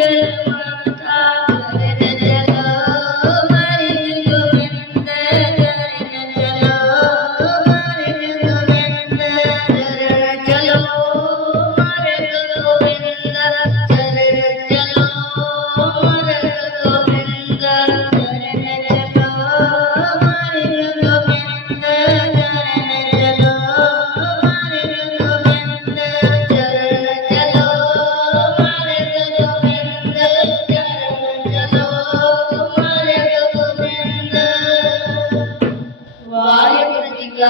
Angel y